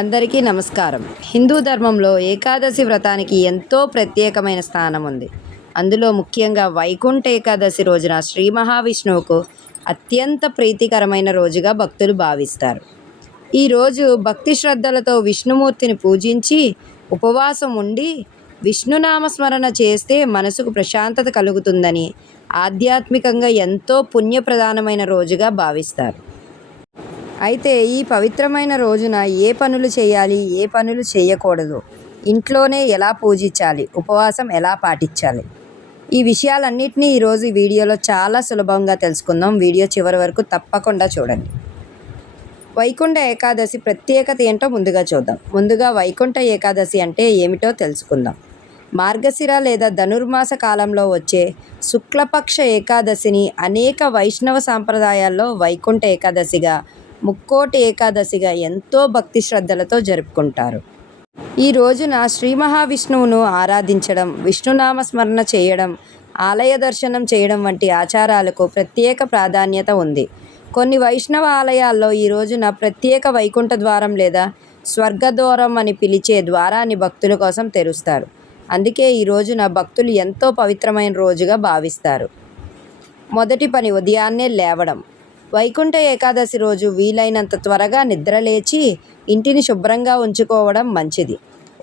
అందరికీ నమస్కారం. హిందూ ధర్మంలో ఏకాదశి వ్రతానికి ఎంతో ప్రత్యేకమైన స్థానం ఉంది. అందులో ముఖ్యంగా వైకుంఠ ఏకాదశి రోజున శ్రీ మహావిష్ణువుకు అత్యంత ప్రీతికరమైన రోజుగా భక్తులు భావిస్తారు. ఈరోజు భక్తి శ్రద్ధలతో విష్ణుమూర్తిని పూజించి ఉపవాసం ఉండి విష్ణునామస్మరణ చేస్తే మనసుకు ప్రశాంతత కలుగుతుందని ఆధ్యాత్మికంగా ఎంతో పుణ్యప్రధానమైన రోజుగా భావిస్తారు. అయితే ఈ పవిత్రమైన రోజున ఏ పనులు చేయాలి, ఏ పనులు చేయకూడదు, ఇంట్లోనే ఎలా పూజించాలి, ఉపవాసం ఎలా పాటించాలి, ఈ విషయాలన్నింటినీ ఈరోజు ఈ వీడియోలో చాలా సులభంగా తెలుసుకుందాం. వీడియో చివరి వరకు తప్పకుండా చూడండి. వైకుంఠ ఏకాదశి ప్రత్యేకత ఏంటో ముందుగా చూద్దాం. ముందుగా వైకుంఠ ఏకాదశి అంటే ఏమిటో తెలుసుకుందాం. మార్గశిర లేదా ధనుర్మాస కాలంలో వచ్చే శుక్లపక్ష ఏకాదశిని అనేక వైష్ణవ సాంప్రదాయాల్లో వైకుంఠ ఏకాదశిగా, ముక్కోటి ఏకాదశిగా ఎంతో భక్తి శ్రద్ధలతో జరుపుకుంటారు. ఈ రోజున శ్రీ మహావిష్ణువును ఆరాధించడం, విష్ణునామస్మరణ చేయడం, ఆలయ దర్శనం చేయడం వంటి ఆచారాలకు ప్రత్యేక ప్రాధాన్యత ఉంది. కొన్ని వైష్ణవ ఆలయాల్లో ఈ రోజున ప్రత్యేక వైకుంఠ ద్వారం లేదా స్వర్గద్వారం అని పిలిచే ద్వారాన్ని భక్తుల కోసం తెరుస్తారు. అందుకే ఈ రోజున భక్తులు ఎంతో పవిత్రమైన రోజుగా భావిస్తారు. మొదటి పని ఉదయాన్నే లేవడం. వైకుంఠ ఏకాదశి రోజు వీలైనంత త్వరగా నిద్రలేచి ఇంటిని శుభ్రంగా ఉంచుకోవడం మంచిది.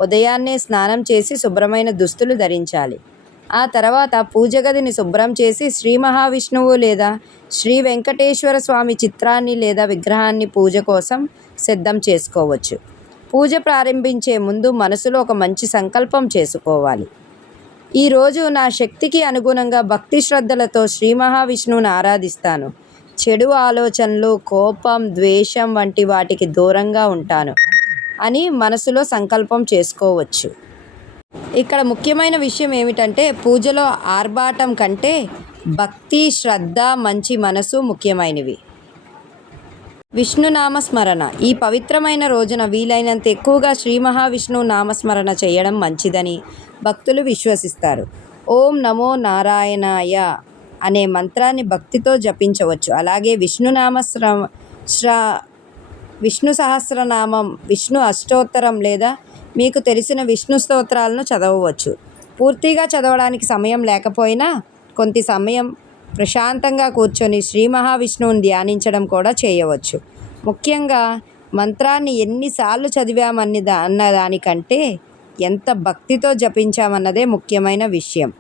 ఉదయాన్నే స్నానం చేసి శుభ్రమైన దుస్తులు ధరించాలి. ఆ తర్వాత పూజ గదిని శుభ్రం చేసి శ్రీ మహావిష్ణువు లేదా శ్రీ వెంకటేశ్వర స్వామి చిత్రాన్ని లేదా విగ్రహాన్ని పూజ కోసం సిద్ధం చేసుకోవచ్చు. పూజ ప్రారంభించే ముందు మనసులో ఒక మంచి సంకల్పం చేసుకోవాలి. ఈరోజు నా శక్తికి అనుగుణంగా భక్తి శ్రద్ధలతో శ్రీ మహావిష్ణువుని ఆరాధిస్తాను. చెడు ఆలోచనలు, కోపం, ద్వేషం వంటి వాటికి దూరంగా ఉంటాను అని మనసులో సంకల్పం చేసుకోవచ్చు. ఇక్కడ ముఖ్యమైన విషయం ఏమిటంటే పూజలో ఆర్భాటం కంటే భక్తి, శ్రద్ధ, మంచి మనసు ముఖ్యమైనవి. విష్ణునామస్మరణ. ఈ పవిత్రమైన రోజున వీలైనంత ఎక్కువగా శ్రీ మహావిష్ణువు నామస్మరణ చేయడం మంచిదని భక్తులు విశ్వసిస్తారు. ఓం నమో నారాయణాయ అనే మంత్రాన్ని భక్తితో జపించవచ్చు. అలాగే విష్ణు సహస్రనామం, విష్ణు అష్టోత్తరం లేదా మీకు తెలిసిన విష్ణు స్తోత్రాలను చదవవచ్చు. పూర్తిగా చదవడానికి సమయం లేకపోయినా కొంత సమయం ప్రశాంతంగా కూర్చొని శ్రీ మహావిష్ణువుని ధ్యానించడం కూడా చేయవచ్చు. ముఖ్యంగా మంత్రాన్ని ఎన్నిసార్లు చదివామన్న దానికంటే ఎంత భక్తితో జపించామన్నదే ముఖ్యమైన విషయం.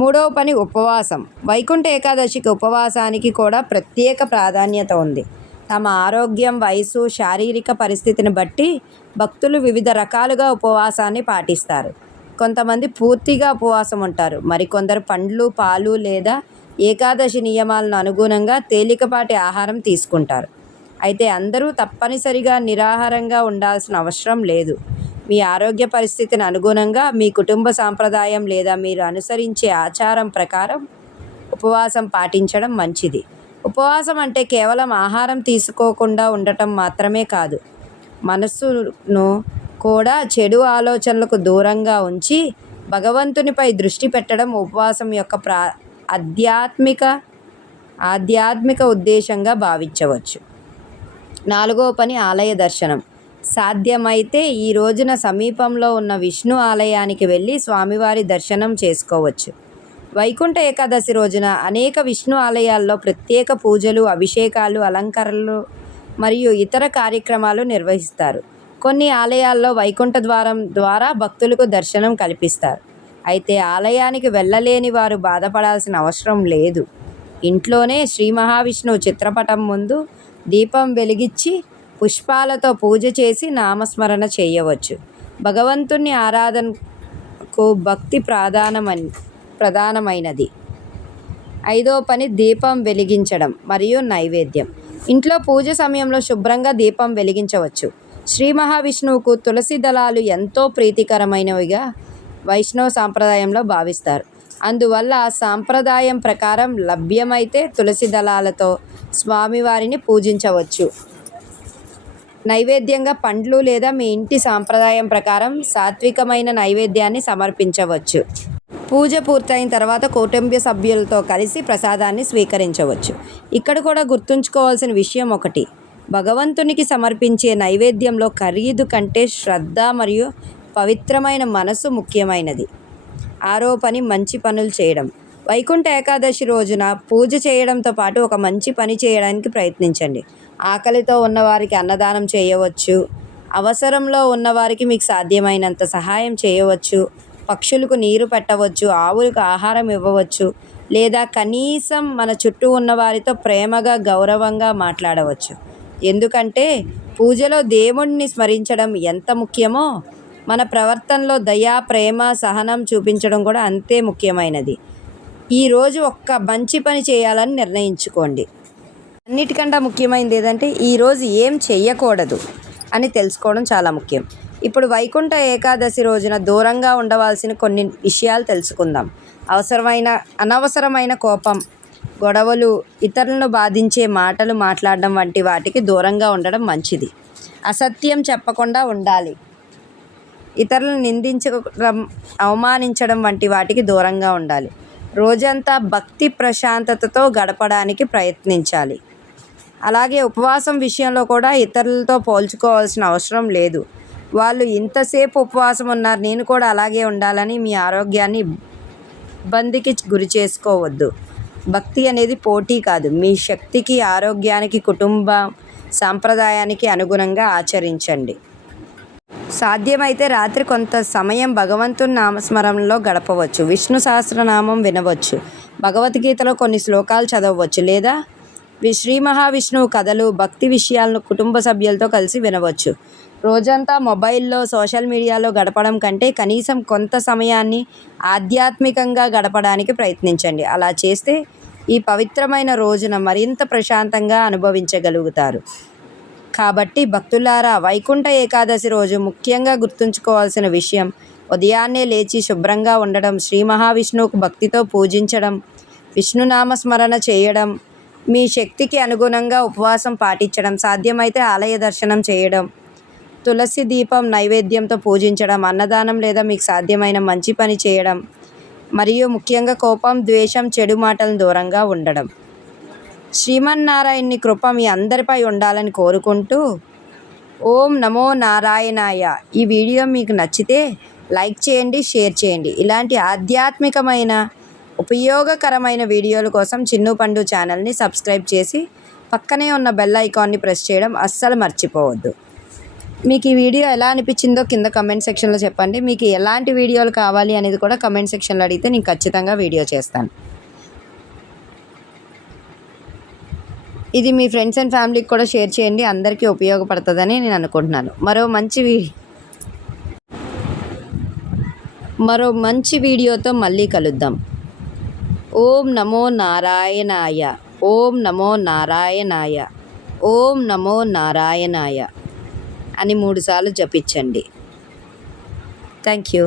మూడవ పని ఉపవాసం. వైకుంఠ ఏకాదశికి ఉపవాసానికి కూడా ప్రత్యేక ప్రాధాన్యత ఉంది. తమ ఆరోగ్యం, వయసు, శారీరక పరిస్థితిని బట్టి భక్తులు వివిధ రకాలుగా ఉపవాసాన్ని పాటిస్తారు. కొంతమంది పూర్తిగా ఉపవాసం ఉంటారు. మరికొందరు పండ్లు, పాలు లేదా ఏకాదశి నియమాలను అనుగుణంగా తేలికపాటి ఆహారం తీసుకుంటారు. అయితే అందరూ తప్పనిసరిగా నిరాహారంగా ఉండాల్సిన అవసరం లేదు. మీ ఆరోగ్య పరిస్థితిని అనుగుణంగా, మీ కుటుంబ సాంప్రదాయం లేదా మీరు అనుసరించే ఆచారం ప్రకారం ఉపవాసం పాటించడం మంచిది. ఉపవాసం అంటే కేవలం ఆహారం తీసుకోకుండా ఉండటం మాత్రమే కాదు, మనస్సును కూడా చెడు ఆలోచనలకు దూరంగా ఉంచి భగవంతునిపై దృష్టి పెట్టడం ఉపవాసం యొక్క ఆధ్యాత్మిక ఉద్దేశంగా భావించవచ్చు. నాలుగవ పని ఆలయ దర్శనం. సాధ్యమైతే ఈ రోజున సమీపంలో ఉన్న విష్ణు ఆలయానికి వెళ్ళి స్వామివారి దర్శనం చేసుకోవచ్చు. వైకుంఠ ఏకాదశి రోజున అనేక విష్ణు ఆలయాల్లో ప్రత్యేక పూజలు, అభిషేకాలు, అలంకరణలు మరియు ఇతర కార్యక్రమాలు నిర్వహిస్తారు. కొన్ని ఆలయాల్లో వైకుంఠ ద్వారం ద్వారా భక్తులకు దర్శనం కల్పిస్తారు. అయితే ఆలయానికి వెళ్ళలేని వారు బాధపడాల్సిన అవసరం లేదు. ఇంట్లోనే శ్రీ మహావిష్ణువు చిత్రపటం ముందు దీపం వెలిగించి పుష్పాలతో పూజ చేసి నామస్మరణ చేయవచ్చు. భగవంతుని ఆరాధనకు భక్తి ప్రధానమైనది. ఐదవ పని దీపం వెలిగించడం మరియు నైవేద్యం. ఇంట్లో పూజ సమయంలో శుభ్రంగా దీపం వెలిగించవచ్చు. శ్రీ మహావిష్ణువుకు తులసి దళాలు ఎంతో ప్రీతికరమైనవిగా వైష్ణవ సాంప్రదాయంలో భావిస్తారు. అందువల్ల సాంప్రదాయం ప్రకారం లభ్యమైతే తులసి దళాలతో స్వామివారిని పూజించవచ్చు. నైవేద్యంగా పండ్లు లేదా మీ ఇంటి సాంప్రదాయం ప్రకారం సాత్వికమైన నైవేద్యాన్ని సమర్పించవచ్చు. పూజ పూర్తయిన తర్వాత కుటుంబ సభ్యులతో కలిసి ప్రసాదాన్ని స్వీకరించవచ్చు. ఇక్కడ కూడా గుర్తుంచుకోవాల్సిన విషయం ఒకటి, భగవంతునికి సమర్పించే నైవేద్యంలో ఖరీదు కంటే శ్రద్ధ మరియు పవిత్రమైన మనసు ముఖ్యమైనది. ఆరో పని మంచి పనులు చేయడం. వైకుంఠ ఏకాదశి రోజున పూజ చేయడంతో పాటు ఒక మంచి పని చేయడానికి ప్రయత్నించండి. ఆకలితో ఉన్నవారికి అన్నదానం చేయవచ్చు. అవసరంలో ఉన్నవారికి మీకు సాధ్యమైనంత సహాయం చేయవచ్చు. పక్షులకు నీరు పెట్టవచ్చు. ఆవులకు ఆహారం ఇవ్వవచ్చు. లేదా కనీసం మన చుట్టూ ఉన్న వారితో ప్రేమగా గౌరవంగా మాట్లాడవచ్చు. ఎందుకంటే పూజలో దేవుణ్ణి స్మరించడం ఎంత ముఖ్యమో మన ప్రవర్తనలో దయ, ప్రేమ, సహనం చూపించడం కూడా అంతే ముఖ్యమైనది. ఈరోజు ఒక్క మంచి పని చేయాలని నిర్ణయించుకోండి. అన్నిటికంటే ముఖ్యమైనది ఏదంటే ఈరోజు ఏం చెయ్యకూడదు అని తెలుసుకోవడం చాలా ముఖ్యం. ఇప్పుడు వైకుంఠ ఏకాదశి రోజున దూరంగా ఉండవలసిన కొన్ని విషయాలు తెలుసుకుందాం. అనవసరమైన కోపం, గొడవలు, ఇతరులను బాధించే మాటలు మాట్లాడడం వంటి వాటికి దూరంగా ఉండడం మంచిది. అసత్యం చెప్పకుండా ఉండాలి. ఇతరులను నిందించడం, అవమానించడం వంటి వాటికి దూరంగా ఉండాలి. రోజంతా భక్తి ప్రశాంతతతో గడపడానికి ప్రయత్నించాలి. అలాగే ఉపవాసం విషయంలో కూడా ఇతరులతో పోల్చుకోవాల్సిన అవసరం లేదు. వాళ్ళు ఇంతసేపు ఉపవాసం ఉన్నారు, నేను కూడా అలాగే ఉండాలని మీ ఆరోగ్యాన్ని ఇబ్బందికి గురి చేసుకోవద్దు. భక్తి అనేది పోటీ కాదు. మీ శక్తికి, ఆరోగ్యానికి, కుటుంబ సాంప్రదాయానికి అనుగుణంగా ఆచరించండి. సాధ్యమైతే రాత్రి కొంత సమయం భగవంతుని నామస్మరణలో గడపవచ్చు. విష్ణు సహస్రనామం వినవచ్చు. భగవద్గీతలో కొన్ని శ్లోకాలు చదవవచ్చు. లేదా శ్రీ మహావిష్ణువు కథలు, భక్తి విషయాలను కుటుంబ సభ్యులతో కలిసి వినవచ్చు. రోజంతా మొబైల్లో, సోషల్ మీడియాలో గడపడం కంటే కనీసం కొంత సమయాన్ని ఆధ్యాత్మికంగా గడపడానికి ప్రయత్నించండి. అలా చేస్తే ఈ పవిత్రమైన రోజున మరింత ప్రశాంతంగా అనుభవించగలుగుతారు. కాబట్టి భక్తులారా, వైకుంఠ ఏకాదశి రోజు ముఖ్యంగా గుర్తుంచుకోవాల్సిన విషయం ఉదయాన్నే లేచి శుభ్రంగా ఉండడం, శ్రీ మహావిష్ణువుకు భక్తితో పూజించడం, విష్ణునామస్మరణ చేయడం, మీ శక్తికి అనుగుణంగా ఉపవాసం పాటించడం, సాధ్యమైతే ఆలయ దర్శనం చేయడం, తులసి దీపం నైవేద్యంతో పూజించడం, అన్నదానం లేదా మీకు సాధ్యమైన మంచి పని చేయడం, మరియు ముఖ్యంగా కోపం, ద్వేషం, చెడు మాటలను దూరంగా ఉండడం. శ్రీమన్నారాయణుని కృప మీ అందరిపై ఉండాలని కోరుకుంటూ ఓం నమో నారాయణాయ. ఈ వీడియో మీకు నచ్చితే లైక్ చేయండి, షేర్ చేయండి. ఇలాంటి ఆధ్యాత్మికమైన ఉపయోగకరమైన వీడియోల కోసం చిన్ను పండు ఛానల్ని సబ్స్క్రైబ్ చేసి పక్కనే ఉన్న బెల్ ఐకాన్ని ప్రెస్ చేయడం అస్సలు మర్చిపోవద్దు. మీకు ఈ వీడియో ఎలా అనిపించిందో కింద కమెంట్ సెక్షన్లో చెప్పండి. మీకు ఎలాంటి వీడియోలు కావాలి అనేది కూడా కమెంట్ సెక్షన్లో అడిగితే నేను ఖచ్చితంగా వీడియో చేస్తాను. ఇది మీ ఫ్రెండ్స్ అండ్ ఫ్యామిలీకి కూడా షేర్ చేయండి. అందరికీ ఉపయోగపడుతుందని నేను అనుకుంటున్నాను. మరో మంచి వీడియోతో మళ్ళీ కలుద్దాం. ఓం నమో నారాయణాయ. ఓం నమో నారాయణాయ. ఓం నమో నారాయణాయ అని 3 సార్లు జపించండి. Thank you.